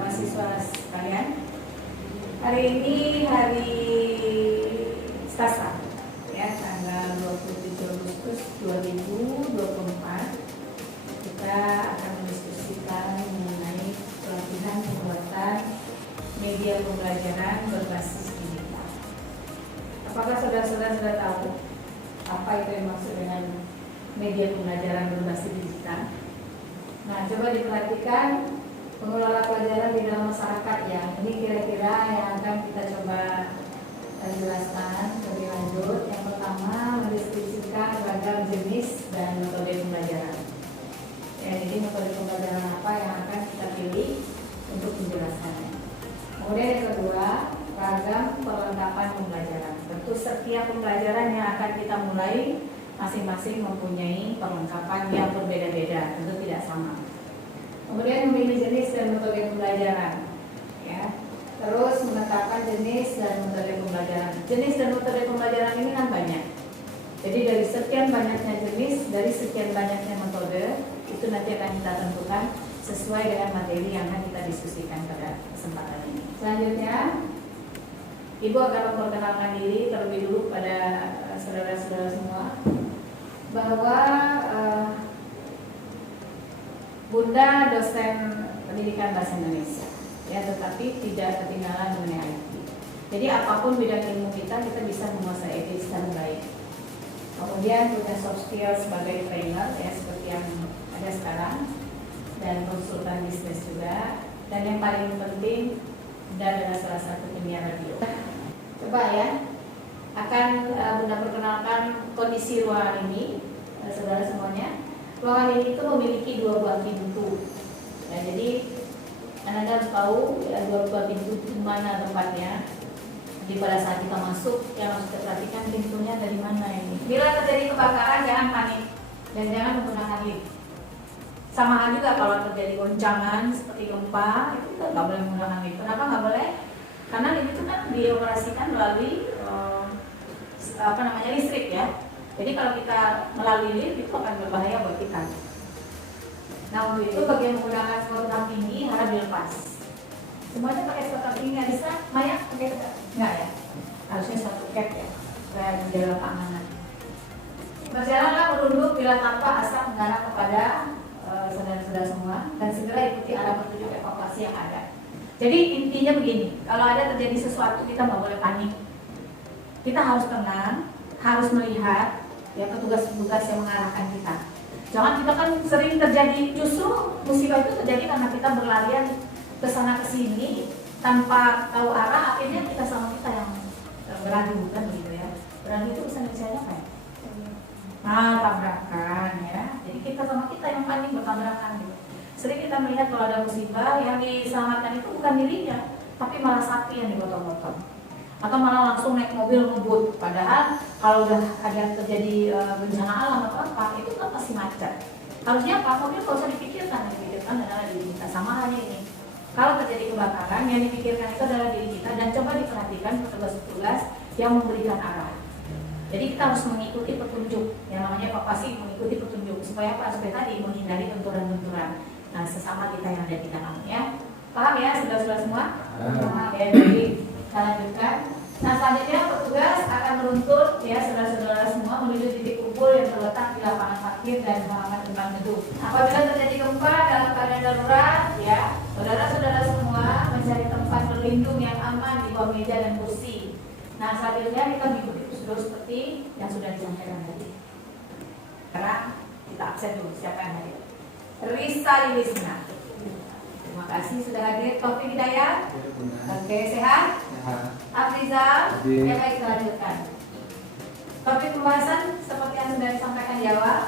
mahasiswa sekalian. Hari ini hari Selasa, ya, tanggal 27 Agustus 2024. Kita akan mendiskusikan mengenai pelatihan pembuatan media pembelajaran berbasis digital. Apakah saudara-saudara sudah tahu apa itu yang maksud dengan media pembelajaran berbasis digital? Nah, coba diperhatikan pengelola pelajaran di dalam masyarakat ya. Ini kira-kira yang akan kita coba jelaskan lebih lanjut. Yang pertama, mendiskusikan ragam jenis dan metode pembelajaran. Ya, jadi metode pembelajaran apa yang akan kita pilih untuk menjelaskannya. Kemudian yang kedua, ragam perlengkapan pembelajaran. Tentu setiap pembelajaran yang akan kita mulai masing-masing mempunyai perlengkapan yang berbeda-beda, tentu tidak sama. Kemudian memilih jenis dan metode pembelajaran, ya. Terus menetapkan jenis dan metode pembelajaran. Jenis dan metode pembelajaran ini kan banyak. Jadi dari sekian banyaknya jenis, dari sekian banyaknya metode, itu nanti akan kita tentukan sesuai dengan materi yang akan kita diskusikan pada kesempatan ini. Selanjutnya, Ibu akan memperkenalkan diri terlebih dulu pada saudara-saudara semua, bahwa Bunda dosen pendidikan bahasa Indonesia, ya, tetapi tidak ketinggalan mengenai IT. Jadi apapun bidang ilmu kita bisa menguasai IT secara baik. Kemudian punya soft skill sebagai trainer, ya, seperti yang ada sekarang, dan konsultan bisnis juga. Dan yang paling penting, dan adalah salah satu penyiar radio. Coba ya, akan Bunda perkenalkan kondisi ruangan ini, saudara semuanya. Ruangan ini itu memiliki dua buah pintu. Ya, jadi Anda harus tahu ya, dua buah pintu di mana tempatnya. Jadi pada saat kita masuk, yang harus kita perhatikan pintunya dari mana ini. Bila terjadi kebakaran, jangan panik dan jangan menggunakan lift. Sama hal juga kalau terjadi goncangan seperti gempa, itu kita nggak boleh menggunakan lift. Kenapa nggak boleh? Karena lift itu kan dioperasikan melalui listrik ya. Jadi kalau kita melalui lift itu akan berbahaya buat kita. Nah, untuk itu bagi yang menggunakan spot tinggi harap dilepas. Semuanya pakai spot tinggi nggak bisa? Maya pakai nggak ya? Harusnya satu cap ya, supaya menjaga keamanan. Berjalanlah merunduk bila tanpa asap mengarah kepada saudara-saudara semua, dan segera ikuti arah petunjuk evakuasi yang ada. Jadi intinya begini, kalau ada terjadi sesuatu kita nggak boleh panik. Kita harus tenang, harus melihat ya petugas-petugas yang mengarahkan kita. Jangan kita kan sering terjadi, justru musibah itu terjadi karena kita berlarian ke sana ke sini tanpa tahu arah, akhirnya kita sama kita yang beradu kan begitu ya. Beradu itu bisa apa ya? Nah, tabrakan ya. Jadi kita sama kita yang paling bertabrakan gitu. Sering kita melihat kalau ada musibah yang diselamatkan itu bukan dirinya, tapi malah sapi yang digotong-gotong. Atau malah langsung naik mobil ngebut. Padahal kalau udah ada terjadi bencana alam atau apa, itu kan pasti macet. Harusnya apa? Mobil nggak usah dipikirkan, yang dipikirkan adalah diri kita. Sama halnya ini. Kalau terjadi kebakaran, yang dipikirkan itu adalah diri kita, dan coba diperhatikan petugas-petugas yang memberikan arah. Jadi kita harus mengikuti petunjuk, yang namanya evakuasi mengikuti petunjuk, supaya apa? Supaya tadi menghindari benturan-benturan. Nah, sesama kita yang ada di dalam ya. Paham ya, saudara-saudara semua? Paham ya, jadi kita lanjutkan. Nah, selanjutnya petugas akan menuntut ya saudara-saudara semua menuju titik kumpul yang terletak di lapangan parkir dan halaman depan gedung. Apabila terjadi gempa dalam keadaan darurat, ya saudara-saudara semua mencari tempat berlindung yang aman di bawah meja dan kursi. Nah, selanjutnya kita mengikuti prosedur seperti yang sudah disampaikan tadi. Sekarang kita absen dulu siapa yang hadir. Risa Lilisna. Terima kasih sudah hadir. Taufik Hidayat. Oke, sehat? Afrizal. Ya, baik, kita lanjutkan. Topik pembahasan seperti yang sudah disampaikan di awal,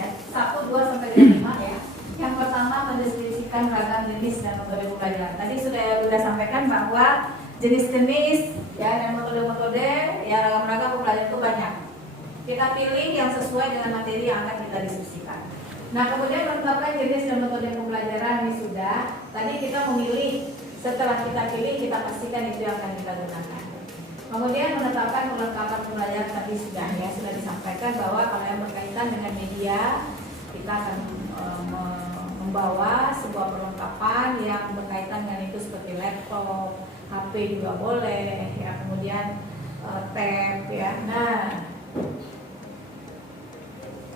ya, 1, 2 sampai 5 ya. Yang pertama mendeskripsikan ragam jenis dan metode pembelajaran. Tadi sudah sampaikan bahwa jenis-jenis ya dan metode-metode ya ragam-ragam pembelajaran itu banyak. Kita pilih yang sesuai dengan materi yang akan kita diskusikan. Nah, kemudian menetapkan jenis dan metode pembelajaran ini sudah. Tadi kita memilih, setelah kita pilih kita pastikan itu yang akan kita gunakan. Kemudian menetapkan perlengkapan pembelajaran tadi sudah disampaikan bahwa kalau yang berkaitan dengan media kita akan membawa sebuah perlengkapan yang berkaitan dengan itu seperti laptop, HP juga boleh, ya, kemudian tab, ya. Nah,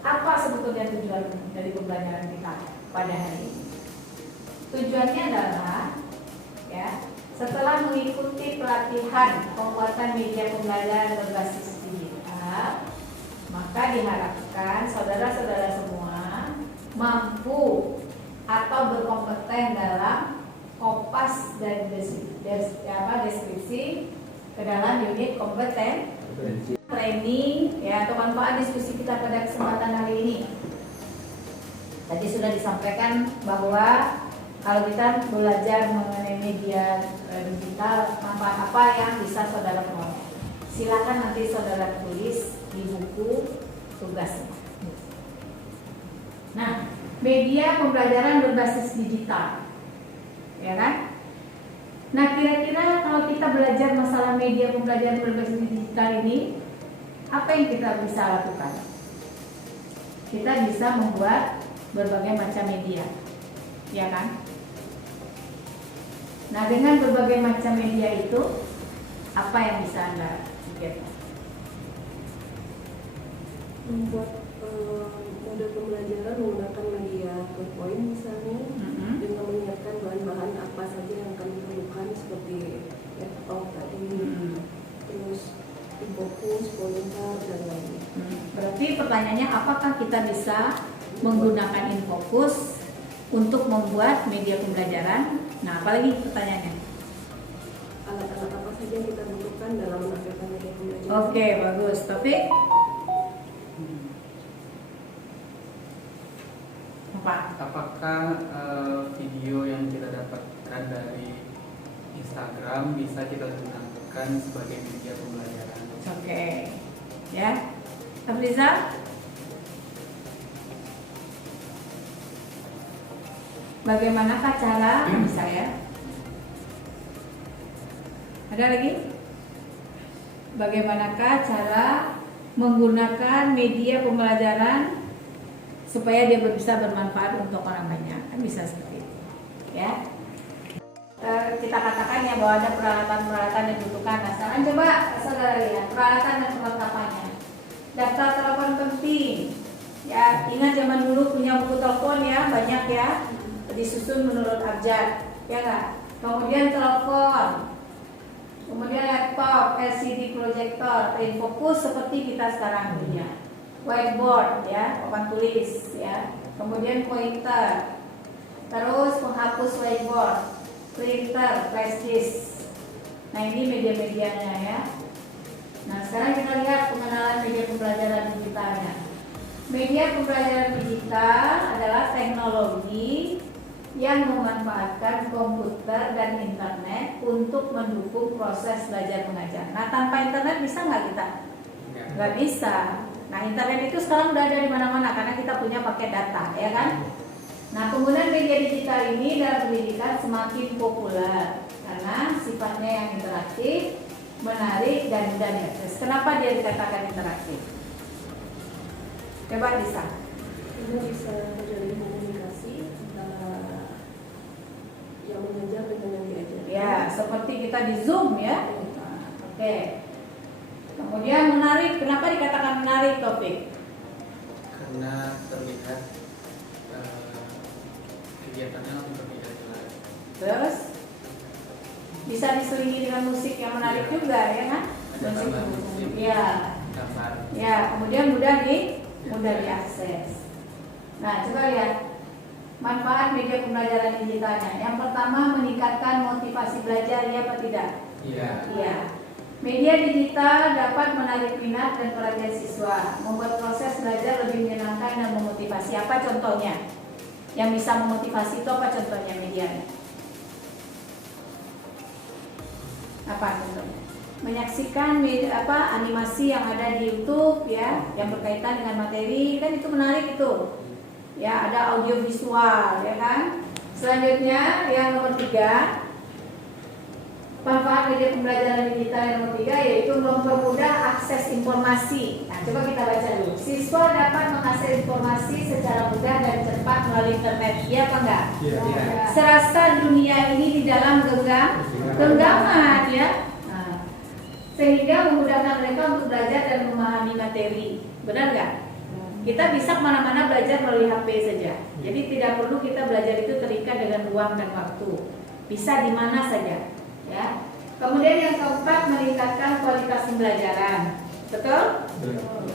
apa sebetulnya tujuan dari pembelajaran kita pada hari ini? Tujuannya adalah, ya, setelah mengikuti pelatihan penguatan media pembelajaran berbasis digital, maka diharapkan saudara-saudara semua mampu atau berkompeten dalam kopas dan deskripsi ke dalam unit kompeten training, ya, atau manfaat diskusi kita pada kesempatan hari ini. Tadi sudah disampaikan bahwa kalau kita belajar mengenai media digital, manfaat apa yang bisa saudara peroleh. Silakan nanti saudara tulis di buku tugasnya. Nah, media pembelajaran berbasis digital, ya kan? Nah, kira-kira kalau kita belajar masalah media pembelajaran berbasis digital ini, apa yang kita bisa lakukan? Kita bisa membuat berbagai macam media, ya kan? Nah, dengan berbagai macam media itu, apa yang bisa Anda pikirkan? Membuat model pembelajaran menggunakan media PowerPoint misalnya, dengan menyiapkan bahan-bahan apa saja yang akan diperlukan seperti laptop tadi, terus fokus, pointer, dan lain-lain. Berarti pertanyaannya, apakah kita bisa menggunakan InFocus untuk membuat media pembelajaran? Nah, apalagi pertanyaannya? Alat-alat apa saja yang kita butuhkan dalam menampilkan media pembelajaran? Oke, bagus. Taufik? Apakah video yang kita dapatkan dari Instagram bisa kita gunakan sebagai media pembelajaran? Oke, ya. Afrizal? Bagaimanakah cara bisa, ya? Ada lagi? Bagaimanakah cara menggunakan media pembelajaran supaya dia bisa bermanfaat untuk orang banyak? Kan bisa seperti itu, ya. Kita katakan ya bahwa ada peralatan-peralatan yang dibutuhkan. Nah, sekarang coba saudara lihat peralatan dan perlengkapannya. Daftar telepon penting. Ya, ingat zaman dulu punya buku telepon ya, banyak ya, disusun menurut abjad, ya nggak? Kemudian telepon, kemudian laptop, LCD projector, InFocus seperti kita sekarang punya, whiteboard ya, papan tulis ya, kemudian pointer, terus penghapus whiteboard, printer, flash disk. Nah, ini media-medianya ya. Nah, sekarang kita lihat pengenalan media pembelajaran digitalnya. Media pembelajaran digital adalah teknologi yang memanfaatkan komputer dan internet untuk mendukung proses belajar mengajar. Nah, tanpa internet bisa nggak kita? Nggak bisa. Nah, internet itu sekarang udah ada di mana-mana karena kita punya paket data, ya kan? Nah, penggunaan media digital ini dalam pendidikan semakin populer karena sifatnya yang interaktif, menarik, dan mudah diakses. Kenapa dia dikatakan interaktif? Coba Lisa. Kita bisa menjalin komunikasi antara yang mengajar dengan yang diajar. Ya, seperti kita di Zoom ya. Nah, oke. Kemudian menarik. Kenapa dikatakan menarik, Topik? Karena terlihat kegiatannya langsung terlihat jelas. Terus bisa diselingi dengan musik yang menarik juga, ya kan? Ada tambahan musik, Ya. gambar. Ya, kemudian mudah diakses. Nah, coba lihat manfaat media pembelajaran digitalnya. Yang pertama, meningkatkan motivasi belajar, ya apa tidak? Iya. Iya. Media digital dapat menarik minat dan perhatian siswa, membuat proses belajar lebih menyenangkan dan memotivasi. Apa contohnya? Yang bisa memotivasi itu apa contohnya medianya? Apa contohnya? Menyaksikan animasi yang ada di YouTube ya, yang berkaitan dengan materi, kan itu menarik itu. Ya, ada audio visual, ya kan? Selanjutnya yang nomor 3, Manfaat media pembelajaran digital yang nomor 3 yaitu mempermudah akses informasi. Nah, coba kita baca dulu. Siswa dapat mengakses informasi secara mudah dan cepat melalui internet. Iya apa enggak? Iya. Serasa dunia ini di dalam genggaman ya. Nah, sehingga memudahkan mereka untuk belajar dan memahami materi. Benar nggak? Kita bisa kemana-mana belajar melalui HP saja. Jadi tidak perlu kita belajar itu terikat dengan ruang dan waktu. Bisa di mana saja. Ya. Kemudian yang keempat, meningkatkan kualitas pembelajaran. Betul?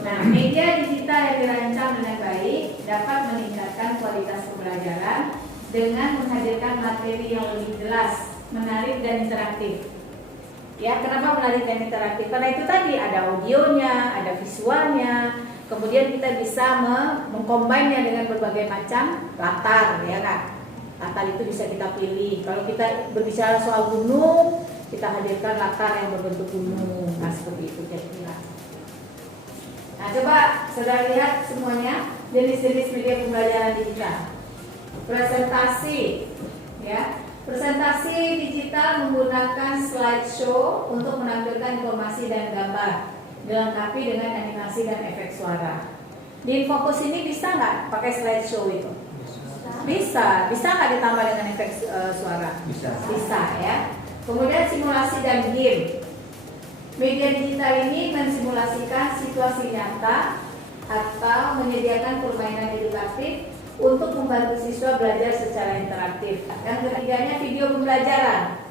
Nah, media digital yang dirancang dengan baik dapat meningkatkan kualitas pembelajaran dengan menghadirkan materi yang lebih jelas, menarik dan interaktif. Ya, kenapa menarik dan interaktif? Karena itu tadi ada audionya, ada visualnya. Kemudian kita bisa mengcombine-nya dengan berbagai macam latar, ya kan? Latar itu bisa kita pilih. Kalau kita berbicara soal gunung, kita hadirkan latar yang berbentuk gunung. Nah, seperti itu kira-kira. Nah, coba saudara lihat semuanya jenis-jenis media pembelajaran digital. Presentasi, ya. Presentasi digital menggunakan slideshow untuk menampilkan informasi dan gambar, dilengkapi dengan animasi dan efek suara. Di Infocus ini bisa nggak pakai slideshow itu? Bisa nggak ditambah dengan efek suara? Bisa ya. Kemudian simulasi dan game. Media digital ini mensimulasikan situasi nyata atau menyediakan permainan edukatif untuk membantu siswa belajar secara interaktif. Yang ketiganya video pembelajaran.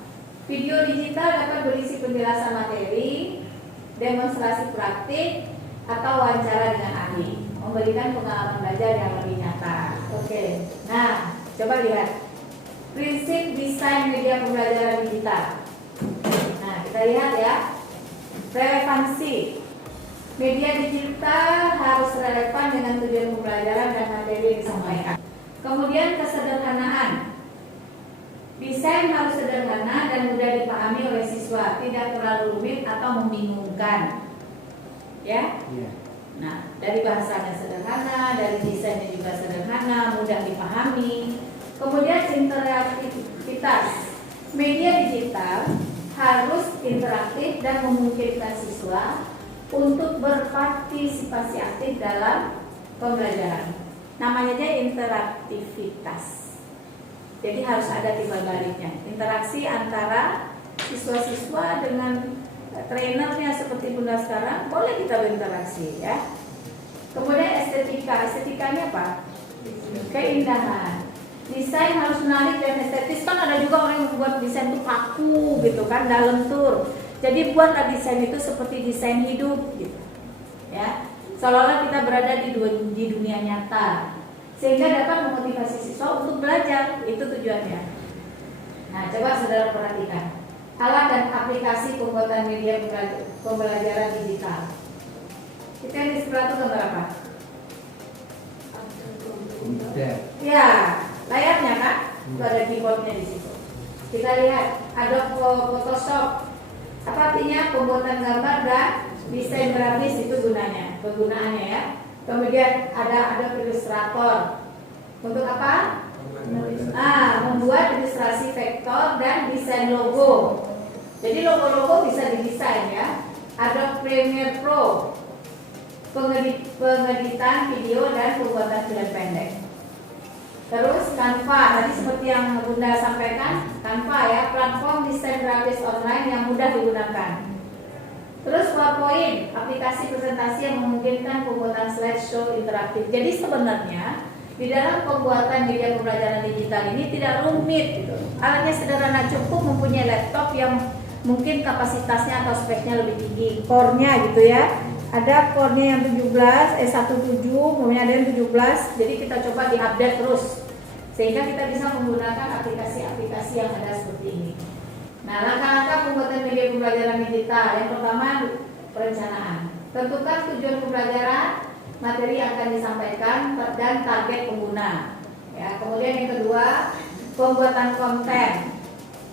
Video digital dapat berisi penjelasan materi, demonstrasi praktik, atau wawancara dengan ahli, memberikan pengalaman belajar yang lebih nyata. Oke, nah coba lihat prinsip desain media pembelajaran digital. Nah, kita lihat ya, relevansi. Media digital harus relevan dengan tujuan pembelajaran dan materi yang disampaikan. Kemudian kesederhanaan. Desain harus sederhana dan mudah dipahami oleh siswa, tidak terlalu rumit atau membingungkan. Ya? Nah, dari bahasanya sederhana, dari desainnya juga sederhana, mudah dipahami. Kemudian interaktivitas. Media digital harus interaktif dan memungkinkan siswa untuk berpartisipasi aktif dalam pembelajaran. Namanya aja interaktivitas. Jadi harus ada timbal baliknya. Interaksi antara siswa-siswa dengan trainernya seperti Bunda sekarang, boleh kita berinteraksi ya. Kemudian estetika. Estetikanya apa? Keindahan. Desain harus menarik dan estetis. Kan ada juga orang yang membuat desain itu kaku gitu kan, dalam tur. Jadi buatlah desain itu seperti desain hidup gitu. Ya. Seolah-olah kita berada di dunia nyata. Sehingga dapat memotivasi siswa untuk belajar. Itu tujuannya. Nah, coba saudara perhatikan. Alat dan aplikasi pembuatan media pembelajaran digital. Kita yang di sebelah itu gambar apa? Ya, layarnya kan? Itu ada keyboardnya di situ. Kita lihat, ada Photoshop. Apa artinya? Pembuatan gambar dan desain grafis itu kegunaannya ya. Kemudian ada Illustrator. Untuk apa? Membuat ilustrasi vektor dan desain logo. Jadi logo-logo bisa didesain ya. Ada Premiere Pro, pengeditan video dan pembuatan film pendek. Terus Canva, tadi seperti yang Bunda sampaikan, Canva ya, platform desain grafis online yang mudah digunakan. Terus PowerPoint, aplikasi presentasi yang memungkinkan pembuatan slideshow interaktif. Jadi sebenarnya di dalam pembuatan media pembelajaran digital ini tidak rumit gitu. Alatnya sederhana, cukup mempunyai laptop yang mungkin kapasitasnya atau speknya lebih tinggi, core-nya gitu ya. Ada core-nya yang 17, 17, maunya ada yang 17. Jadi kita coba diupdate terus sehingga kita bisa menggunakan aplikasi-aplikasi yang ada seperti ini. Nah, langkah-langkah pembuatan media pembelajaran digital. Yang pertama, perencanaan. Tentukan tujuan pembelajaran, materi yang akan disampaikan dan target pengguna. Ya, kemudian yang kedua, pembuatan konten.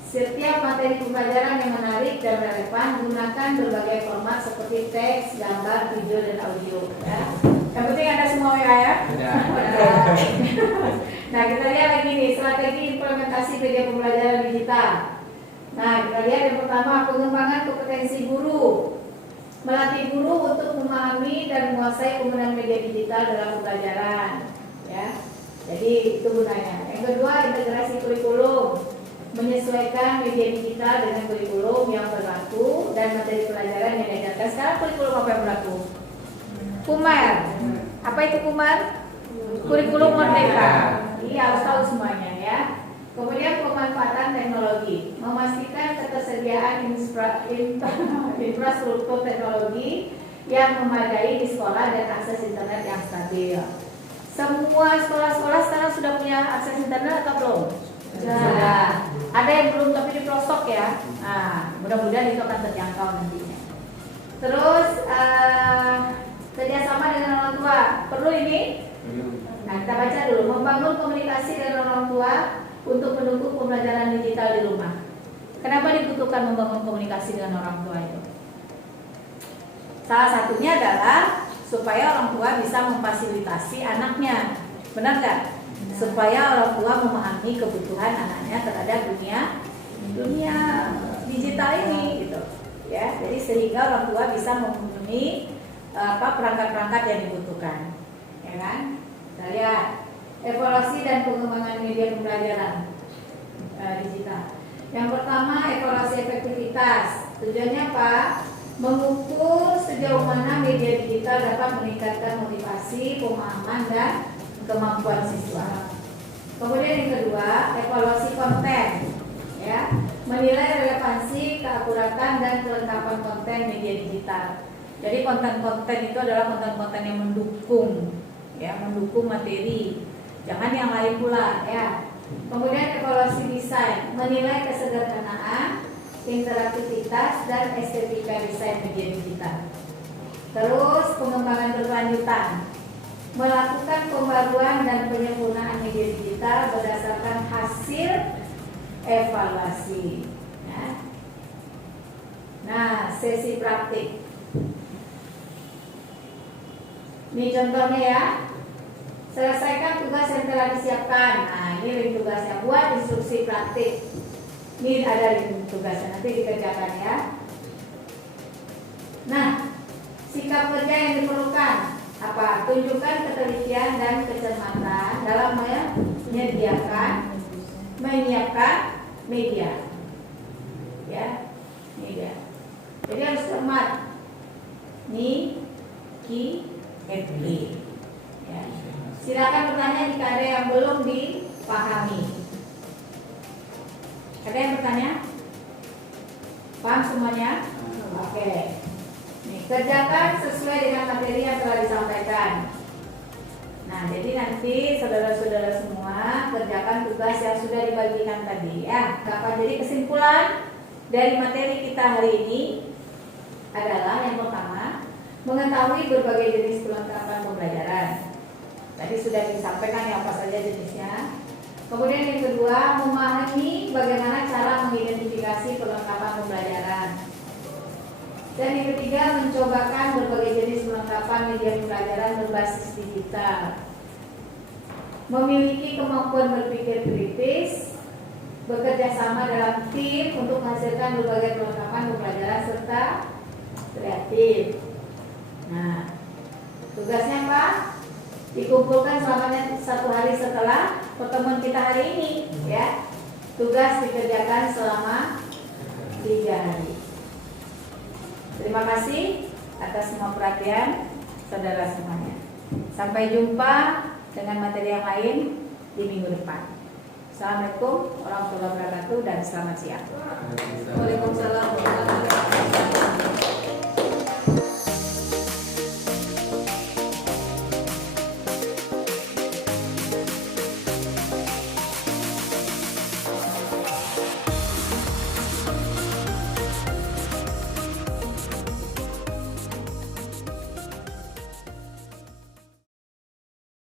Setiap materi pembelajaran yang menarik dan relevan gunakan berbagai format seperti teks, gambar, video, dan audio. Ya. Yang penting ada semua ya. Nah, kita lihat lagi nih strategi implementasi media pembelajaran digital. Nah, kita lihat yang pertama, pengembangan kompetensi guru. Melatih guru untuk memahami dan menguasai penggunaan media digital dalam pembelajaran. Ya, jadi itu gunanya. Yang kedua, integrasi kurikulum. Menyesuaikan media digital dengan kurikulum yang berlaku dan materi pelajaran yang diajarkan. Sekarang kurikulum apa yang berlaku? Kumar. Apa itu Kumar? Kurikulum Merdeka. Iya, harus tahu semuanya ya. Kemudian pemanfaatan teknologi, memastikan ketersediaan infrastruktur teknologi yang memadai di sekolah dan akses internet yang stabil. Semua sekolah-sekolah sekarang sudah punya akses internet atau belum? Sudah. Ada yang belum tapi di pelosok ya. Nah, mudah-mudahan itu akan terjangkau nantinya. Terus kerjasama dengan orang tua, perlu ini? Nah, kita baca dulu. Membangun komunikasi dengan orang tua untuk mendukung pembelajaran digital di rumah. Kenapa dibutuhkan membangun komunikasi dengan orang tua itu? Salah satunya adalah supaya orang tua bisa memfasilitasi anaknya, benar nggak? Supaya orang tua memahami kebutuhan anaknya terhadap dunia digital ini, gitu. Ya, jadi sehingga orang tua bisa memenuhi perangkat-perangkat yang dibutuhkan, ya kan? Kita lihat evaluasi dan pengembangan media pembelajaran digital. Yang pertama, evaluasi efektivitas. Tujuannya apa? Mengukur sejauh mana media digital dapat meningkatkan motivasi, pemahaman, dan kemampuan siswa. Kemudian yang kedua, evaluasi konten. Ya, menilai relevansi, keakuratan, dan kelengkapan konten media digital. Jadi konten-konten itu adalah konten-konten yang mendukung, ya, mendukung materi. Jangan yang lain pula, ya. Kemudian evaluasi desain, menilai kesederhanaan, interaktivitas, dan estetika desain media digital. Terus pengembangan berkelanjutan, melakukan pembaruan dan penyempurnaan media digital berdasarkan hasil evaluasi. Ya. Nah, sesi praktik. Ini contohnya ya. Selesaikan tugas yang telah disiapkan. Nah, ini link tugasnya. Buat instruksi praktik. Ini ada link tugasnya, nanti dikerjakan ya. Nah, sikap kerja yang diperlukan apa? Tunjukkan ketelitian dan kecermatan dalam menyiapkan media. Ya, media. Jadi harus cermat. Ya. Silakan bertanya jika ada yang belum dipahami. Ada yang bertanya? Paham semuanya? Oke. Nih, kerjakan sesuai dengan materi yang telah disampaikan. Nah, jadi nanti saudara-saudara semua kerjakan tugas yang sudah dibagikan tadi ya. Jadi kesimpulan dari materi kita hari ini adalah yang pertama, mengetahui berbagai jenis perlengkapan pembelajaran. Tadi sudah disampaikan ya apa saja jenisnya. Kemudian yang kedua, memahami bagaimana cara mengidentifikasi perlengkapan pembelajaran. Dan yang ketiga, mencobakan berbagai jenis perlengkapan media pembelajaran berbasis digital. Memiliki kemampuan berpikir kritis, bekerja sama dalam tim untuk menghasilkan berbagai perlengkapan pembelajaran serta kreatif. Nah, tugasnya apa? Dikumpulkan selama 1 hari setelah pertemuan kita hari ini, ya. Tugas dikerjakan selama 3 hari. Terima kasih atas semua perhatian saudara semuanya. Sampai jumpa dengan materi yang lain di minggu depan. Assalamualaikum warahmatullahi wabarakatuh dan selamat siang. Waalaikumsalam warahmatullahi wabarakatuh.